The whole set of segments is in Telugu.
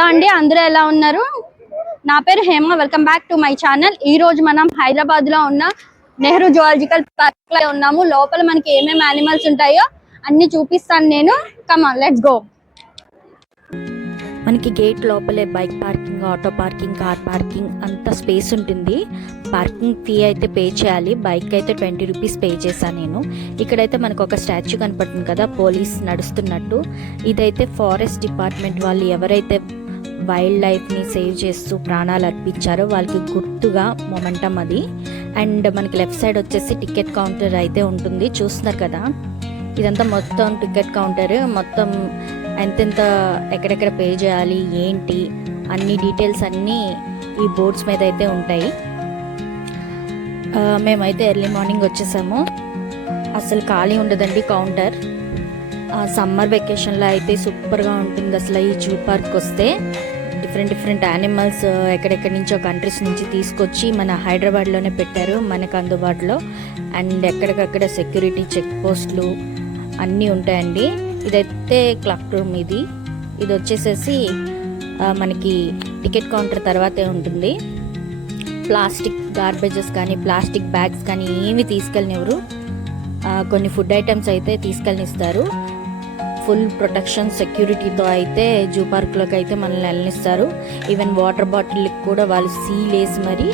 హలో అండి, అందరూ ఎలా ఉన్నారు? నా పేరు Hema. Welcome back to my channel. ఈ రోజు మనం హైదరాబాద్ లో ఉన్న నెహ్రూ జువాలజికల్ పార్క్ లో ఉన్నాము. లోపల మనకి ఏమేమి యానిమల్స్ ఉంటాయో అన్ని చూపిస్తాను నేను. Come on, let's go. మనకి గేట్ లోపలే bike parking, auto parking, car parking అంత స్పేస్ ఉంటుంది. పార్కింగ్ ఫీ అయితే పే చేయాలి. బైక్ అయితే 20 రూపీస్ పే చేశాను నేను. ఇక్కడైతే మనకు ఒక స్టాచ్యూ కనపడుతుంది కదా, పోలీస్ నడుస్తున్నట్టు. ఇదైతే ఫారెస్ట్ డిపార్ట్మెంట్ వాళ్ళు ఎవరైతే వైల్డ్ లైఫ్ని సేవ్ చేస్తూ ప్రాణాలు అర్పించారో వాళ్ళకి గుర్తుగా మొమెంటం అది. అండ్ మనకి లెఫ్ట్ సైడ్ వచ్చేసి టికెట్ కౌంటర్ అయితే ఉంటుంది, చూస్తున్నారు కదా. ఇదంతా మొత్తం టికెట్ కౌంటర్. మొత్తం ఎంతెంత ఎక్కడెక్కడ పే చేయాలి ఏంటి అన్ని డీటెయిల్స్ అన్నీ ఈ బోర్డ్స్ మీద అయితే ఉంటాయి. మేమైతే ఎర్లీ మార్నింగ్ వచ్చేసాము. అసలు ఖాళీ ఉండదండి కౌంటర్. సమ్మర్ వెకేషన్లో అయితే సూపర్గా ఉంటుంది అసలు. ఈ జూ పార్క్ వస్తే డిఫరెంట్ యానిమల్స్ ఎక్కడెక్కడి నుంచో కంట్రీస్ నుంచి తీసుకొచ్చి మన హైదరాబాద్లోనే పెట్టారు మనకు అందుబాటులో. అండ్ ఎక్కడికక్కడ సెక్యూరిటీ చెక్ పోస్టులు అన్నీ ఉంటాయండి. ఇదైతే క్లాక్ రూమ్. ఇది వచ్చేసేసి మనకి టికెట్ కౌంటర్ తర్వాతే ఉంటుంది. ప్లాస్టిక్ గార్బేజెస్ కానీ ప్లాస్టిక్ బ్యాగ్స్ కానీ ఏమి తీసుకెళ్ళనివ్వరు. కొన్ని ఫుడ్ ఐటమ్స్ అయితే తీసుకెళ్ళనిస్తారు. ఫుల్ ప్రొటెక్షన్ సెక్యూరిటీతో అయితే జూ పార్క్లోకి అయితే మనల్ని వెళ్ళనిస్తారు. ఈవెన్ వాటర్ బాటిల్కి కూడా వాళ్ళు సీల్ వేసి మరి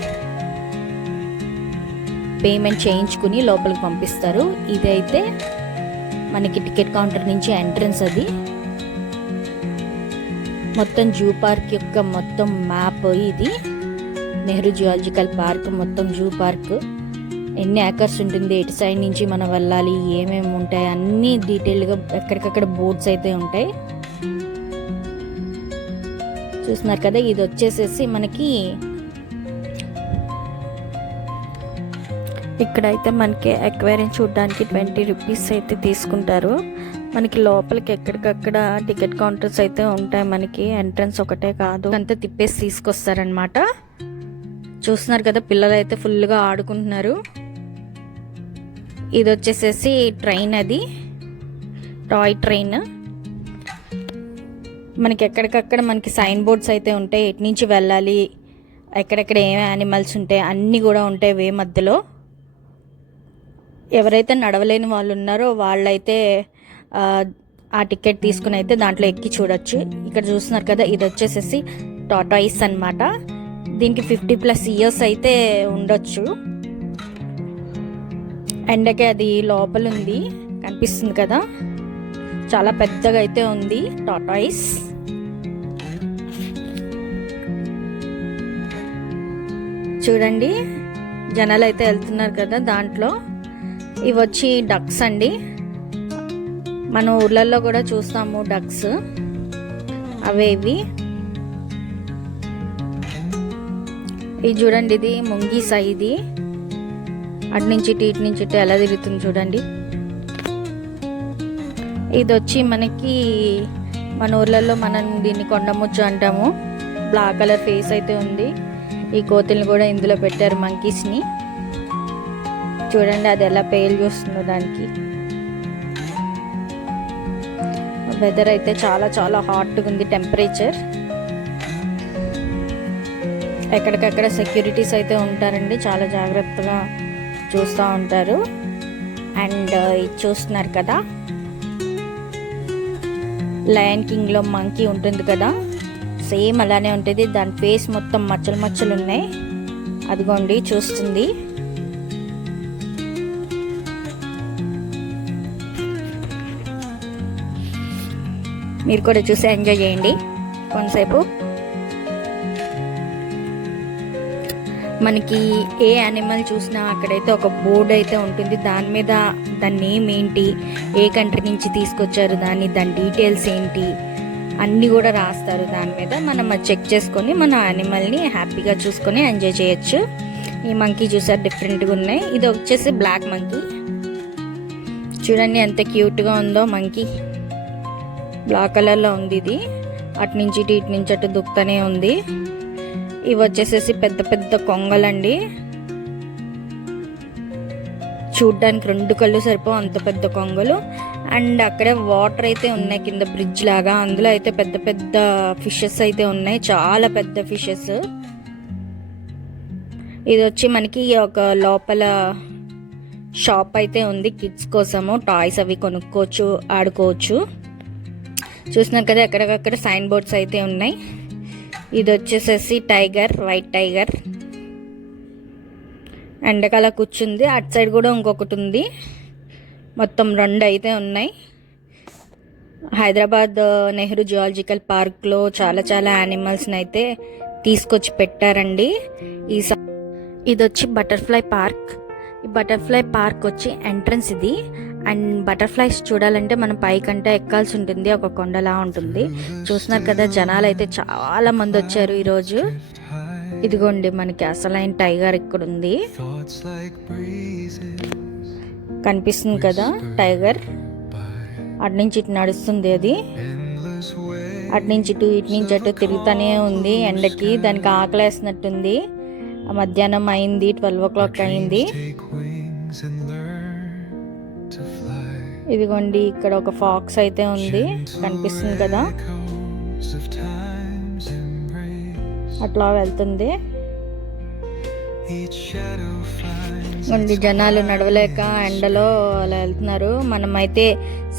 పేమెంట్ చేయించుకుని లోపలికి పంపిస్తారు. ఇదైతే మనకి టికెట్ కౌంటర్ నుంచి ఎంట్రన్స్. అది మొత్తం జూ పార్క్ యొక్క మొత్తం మ్యాప్. ఇది నెహ్రూ జువాలజికల్ పార్క్, మొత్తం జూ పార్క్ ఎన్ని ఏకర్స్ ఉంటుంది, ఎటు సైడ్ నుంచి మనం వెళ్ళాలి, ఏమేమి ఉంటాయి అన్నీ డీటెయిల్గా ఎక్కడికక్కడ బోర్డ్స్ అయితే ఉంటాయి, చూస్తున్నారు కదా. ఇది వచ్చేసేసి మనకి ఇక్కడైతే మనకి అక్వేరియం చూడడానికి 20 రూపీస్ అయితే తీసుకుంటారు. మనకి లోపలికి ఎక్కడికక్కడ టికెట్ కౌంటర్స్ అయితే ఉంటాయి. మనకి ఎంట్రన్స్ ఒకటే కాదు, అంతా తిప్పేసి తీసుకొస్తారనమాట. చూస్తున్నారు కదా, పిల్లలు అయితే ఫుల్గా ఆడుకుంటున్నారు. ఇది వచ్చేసేసి ట్రైన్, అది టాయ్ ట్రైన్. మనకి ఎక్కడికక్కడ మనకి సైన్ బోర్డ్స్ అయితే ఉంటాయి, ఎటు నుంచి వెళ్ళాలి, ఎక్కడెక్కడ ఏమి యానిమల్స్ ఉంటాయి అన్నీ కూడా ఉంటాయి వే మధ్యలో. ఎవరైతే నడవలేని వాళ్ళు ఉన్నారో వాళ్ళైతే ఆ టికెట్ తీసుకుని అయితే దాంట్లో ఎక్కి చూడొచ్చు. ఇక్కడ చూస్తున్నారు కదా, ఇది వచ్చేసేసి టాటాయిస్ అన్నమాట. దీనికి 50+ ఇయర్స్ అయితే ఉండొచ్చు. ఎండకే అది లోపల ఉంది, కనిపిస్తుంది కదా, చాలా పెద్దగా అయితే ఉంది టాటాయిస్. చూడండి, జనాలు అయితే వెళ్తున్నారు కదా దాంట్లో. ఇవి వచ్చి డక్స్ అండి. మన ఊర్లలో కూడా చూస్తాము డక్స్, అవే ఇవి. ఇది చూడండి, ఇది ముంగీసా. ఇది అటు నుంచి ఇటు నుంచి ఇటు ఎలా తిరుగుతుంది చూడండి. ఇది వచ్చి మనకి మన ఊర్లలో మనం దీన్ని కొండముచ్చు అంటాము. బ్లాక్ కలర్ ఫేస్ అయితే ఉంది. ఈ కోతుల్ని కూడా ఇందులో పెట్టారు, మంకీస్ని. చూడండి అది ఎలా పేలు చూస్తుందో దానికి. వెదర్ అయితే చాలా చాలా హాట్గా ఉంది, టెంపరేచర్. ఎక్కడికక్కడ సెక్యూరిటీస్ అయితే ఉంటారండి, చాలా జాగ్రత్తగా చూస్తూ ఉంటారు. అండ్ ఇది చూస్తున్నారు కదా, లయన్ కింగ్లో మంకీ ఉంటుంది కదా, సేమ్ అలానే ఉంటుంది. దాని ఫేస్ మొత్తం మచ్చలు మచ్చలు ఉన్నాయి. అదిగోండి చూస్తుంది. మీరు కూడా చూసి ఎంజాయ్ చేయండి కొంతసేపు. మనకి ఏ యానిమల్ చూసినా అక్కడైతే ఒక బోర్డు అయితే ఉంటుంది. దాని మీద దాని నేమ్ ఏంటి, ఏ కంట్రీ నుంచి తీసుకొచ్చారు దాని డీటెయిల్స్ ఏంటి అన్నీ కూడా రాస్తారు దాని మీద. మనం అది చెక్ చేసుకొని మన యానిమల్ని హ్యాపీగా చూసుకొని ఎంజాయ్ చేయొచ్చు. ఈ మంకీ చూసారు, డిఫరెంట్గా ఉన్నాయి. ఇది వచ్చేసి బ్లాక్ మంకీ. చూడండి ఎంత క్యూట్గా ఉందో మంకీ. బ్లాక్ కలర్లో ఉంది ఇది. అటు నుంచి ఇటు నుంచి అటు దుక్కుతూనే ఉంది. ఇవి వచ్చేసేసి పెద్ద పెద్ద కొంగలండి. చూడ్డానికి 2 కళ్ళు సరిపో అంత పెద్ద కొంగలు. అండ్ అక్కడే వాటర్ అయితే ఉన్నాయి కింద బ్రిడ్జ్ లాగా. అందులో అయితే పెద్ద పెద్ద ఫిషెస్ అయితే ఉన్నాయి, చాలా పెద్ద ఫిషెస్. ఇది వచ్చి మనకి ఒక లోపల షాప్ అయితే ఉంది కిడ్స్ కోసము. టాయ్స్ అవి కొనుక్కోవచ్చు, ఆడుకోవచ్చు. చూస్తున్నారు కదా ఎక్కడికక్కడ సైన్ బోర్డ్స్ అయితే ఉన్నాయి. ఇది వచ్చేసేసి టైగర్, వైట్ టైగర్. ఎండకాల కూర్చుంది. అటు సైడ్ కూడా ఇంకొకటి ఉంది. మొత్తం 2 అయితే ఉన్నాయి. హైదరాబాద్ నెహ్రూ జువాలజికల్ పార్క్లో చాలా చాలా యానిమల్స్ని అయితే తీసుకొచ్చి పెట్టారండి. ఇది వచ్చి బటర్ఫ్లై పార్క్. ఈ బటర్ఫ్లై పార్క్ వచ్చి ఎంట్రన్స్ ఇది. అండ్ బటర్ఫ్లైస్ చూడాలంటే మనం పైకంటే ఎక్కాల్సి ఉంటుంది, ఒక కొండలా ఉంటుంది. చూస్తున్నారు కదా జనాలు అయితే చాలా మంది వచ్చారు ఈరోజు. ఇదిగోండి మనకి అసలైన టైగర్ ఇక్కడ ఉంది, కనిపిస్తుంది కదా టైగర్. అటు నుంచి ఇటు నడుస్తుంది, అది అటు నుంచి ఇటు ఇటు నుంచి అటు తిరుగుతూనే ఉంది ఎండకి. దానికి ఆకలేసినట్టుంది. మధ్యాహ్నం అయింది, 12 o'clock అయింది. ఇదిగోండి ఇక్కడ ఒక ఫాక్స్ అయితే ఉంది, కనిపిస్తుంది కదా, అట్లా వెళ్తుంది. జనాలు నడవలేక ఎండలో అలా వెళ్తున్నారు. మనమైతే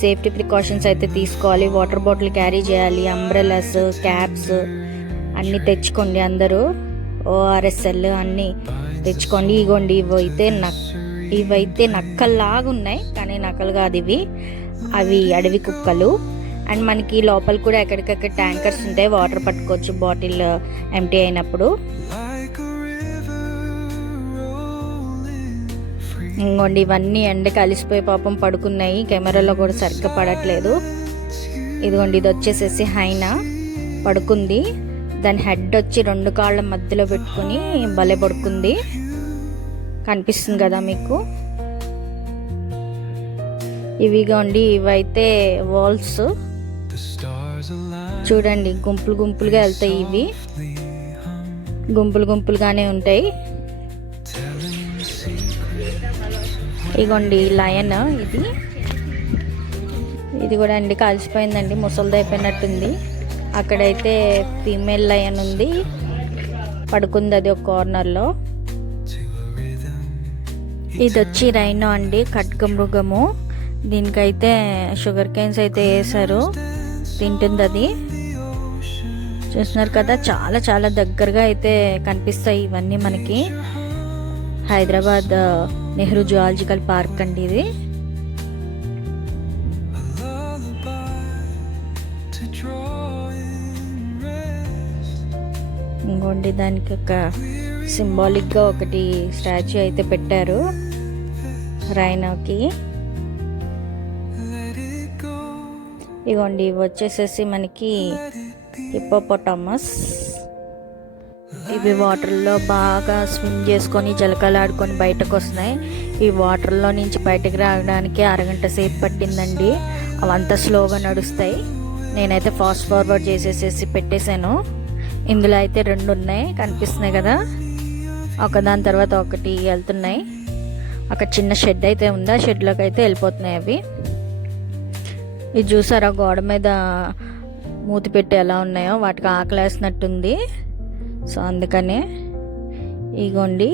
సేఫ్టీ ప్రికాషన్స్ అయితే తీసుకోవాలి. వాటర్ బాటిల్ క్యారీ చేయాలి, అంబ్రెలాస్, క్యాప్స్ అన్నీ తెచ్చుకోండి అందరూ. ORSL అన్నీ తెచ్చుకోండి. ఇగోండి ఇవైతే నక్కల్లాగా ఉన్నాయి, కానీ నక్కలు కాదు ఇవి, అవి అడవి కుక్కలు. అండ్ మనకి లోపల కూడా ఎక్కడికక్కడ ట్యాంకర్స్ ఉంటాయి, వాటర్ పట్టుకోవచ్చు బాటిల్ ఎంటీ అయినప్పుడు. ఇంకోండి ఇవన్నీ ఎండకి అలిసిపోయి పాపం పడుకున్నాయి, కెమెరాలో కూడా సరిగ్గా పడట్లేదు. ఇదిగోండి ఇది వచ్చేసేసి హైనా పడుకుంది. దాని హెడ్ వచ్చి 2 కాళ్ళ మధ్యలో పెట్టుకుని భలే పడుకుంది, కనిపిస్తుంది కదా మీకు. ఇవిగోండి ఇవైతే వాల్స్, చూడండి గుంపులు గుంపులుగా వెళ్తాయి. ఇవి గుంపులుగానే ఉంటాయి. ఇగోండి లయన్, ఇది కూడా అండి కాల్చిపోయిందండి, ముసలిదైపోయినట్టుంది. అక్కడైతే ఫీమేల్ లయన్ ఉంది, పడుకుంది అది ఒక కార్నర్లో. ఇది వచ్చి రైనో అండి, ఖడ్గమృగము. దీనికైతే షుగర్ కేన్స్ అయితే వేసారు, తింటుంది అది. చూస్తున్నారు కదా చాలా చాలా దగ్గరగా అయితే కనిపిస్తాయి ఇవన్నీ మనకి. హైదరాబాద్ నెహ్రూ జువాలజికల్ పార్క్ అండి ఇది. ఇంకోండి దానికి ఒక సింబాలిక్గా ఒకటి స్టాచ్యూ అయితే పెట్టారు రైనోకి. ఇగోండి ఇవి వచ్చేసేసి మనకి హిప్పోపోటామస్. ఇవి వాటర్లో బాగా స్విమ్ చేసుకొని జలకాలాడుకొని బయటకు వస్తున్నాయి. ఈ వాటర్లో నుంచి బయటకు రావడానికి 1 గంట సేపు పట్టిందండి. అవంతా స్లోగా నడుస్తాయి. నేనైతే ఫాస్ట్ ఫార్వర్డ్ చేసేసేసి పెట్టేశాను. ఇందులో అయితే 2 ఉన్నాయి, కనిపిస్తున్నాయి కదా, ఒకదాని తర్వాత ఒకటి వెళ్తున్నాయి. అక్కడ చిన్న షెడ్ అయితే ఉంది, ఆ షెడ్లోకి అయితే వెళ్ళిపోతున్నాయి అవి. ఇది చూసారా గోడ మీద మూతి పెట్టి ఎలా ఉన్నాయో, వాటికి ఆకలేసినట్టుంది. సో అందుకనే ఇగోండి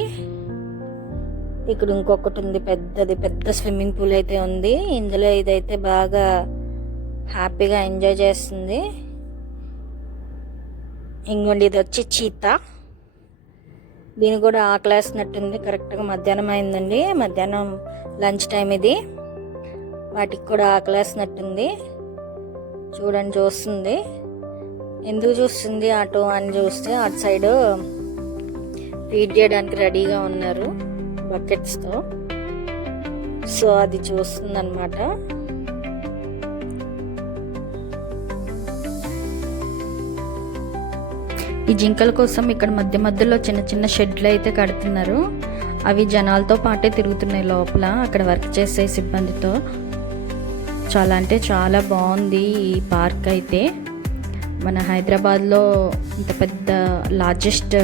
ఇక్కడ ఇంకొకటి ఉంది, పెద్ద స్విమ్మింగ్ పూల్ అయితే ఉంది. ఇందులో ఇదైతే బాగా హ్యాపీగా ఎంజాయ్ చేస్తుంది. ఇంకోండి ఇది వచ్చి చీతా. దీని కూడా ఆకలేసినట్టుంది. కరెక్ట్గా మధ్యాహ్నం అయిందండి, మధ్యాహ్నం లంచ్ టైం ఇది. వాటికి కూడా ఆకలేసినట్టుంది. చూడండి చూస్తుంది. ఎందుకు చూస్తుంది అటు అని చూస్తే అటు సైడ్ ఫీడ్ చేయడానికి రెడీగా ఉన్నారు బకెట్స్తో. సో అది చూస్తుంది అన్నమాట. ఈ జింకల కోసం ఇక్కడ మధ్యలో చిన్న చిన్న షెడ్లు అయితే కడుతున్నారు. అవి జనాలతో పాటే తిరుగుతున్నాయి లోపల, అక్కడ వర్క్ చేసే సిబ్బందితో. చాలా అంటే చాలా బాగుంది ఈ పార్క్ అయితే. మన హైదరాబాద్లో ఇంత పెద్ద లార్జెస్ట్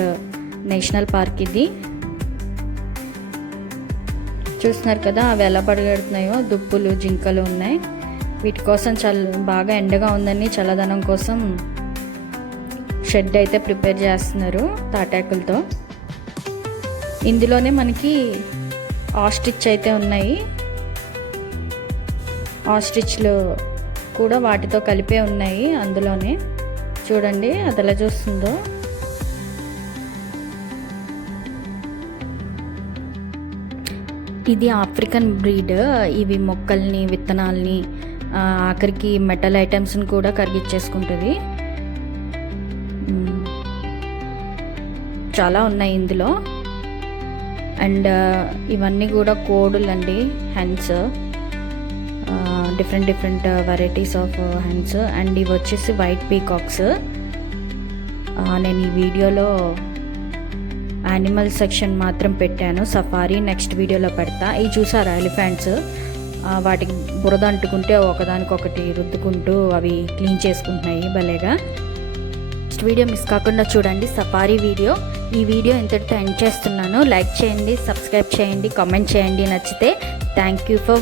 నేషనల్ పార్క్ ఇది. చూస్తున్నారు కదా అవి ఎలా పడగడుతున్నాయో, దుప్పులు జింకలు ఉన్నాయి. వీటి కోసం బాగా ఎండగా ఉందని చల్లదనం కోసం షెడ్ అయితే ప్రిపేర్ చేస్తున్నారు తాటాకులతో. ఇందులోనే మనకి ఆస్ట్రిచ్ అయితే ఉన్నాయి. ఆస్ట్రిచ్లు కూడా వాటితో కలిపే ఉన్నాయి అందులోనే. చూడండి అది ఎలా చూస్తుందో. ఇది ఆఫ్రికన్ బ్రీడ్. ఇవి మొక్కల్ని, విత్తనాల్ని, ఆఖరికి మెటల్ ఐటమ్స్ని కూడా కరిగిచ్చేసుకుంటుంది. చాలా ఉన్నాయి ఇందులో. అండ్ ఇవన్నీ కూడా కోడులు అండి, hence, different varieties of hence. And ఇవి వచ్చేసి వైట్ పీకాక్స్. నేను ఈ వీడియోలో యానిమల్ సెక్షన్ మాత్రం పెట్టాను, సఫారీ నెక్స్ట్ వీడియోలో పెడతా. ఇవి చూసారా ఎలిఫెంట్స్, వాటికి బురద అంటుకుంటే ఒకదానికొకటి రుద్దుకుంటూ అవి క్లీన్ చేసుకుంటున్నాయి భలేగా. నెక్స్ట్ వీడియో మిస్ కాకుండా చూడండి, సఫారీ వీడియో. ఈ వీడియో ఇంతటితో ఎండ్ చేస్తున్నాను. లైక్ చేయండి, సబ్స్క్రైబ్ చేయండి, కామెంట్ చేయండి నచ్చితే. Thank you for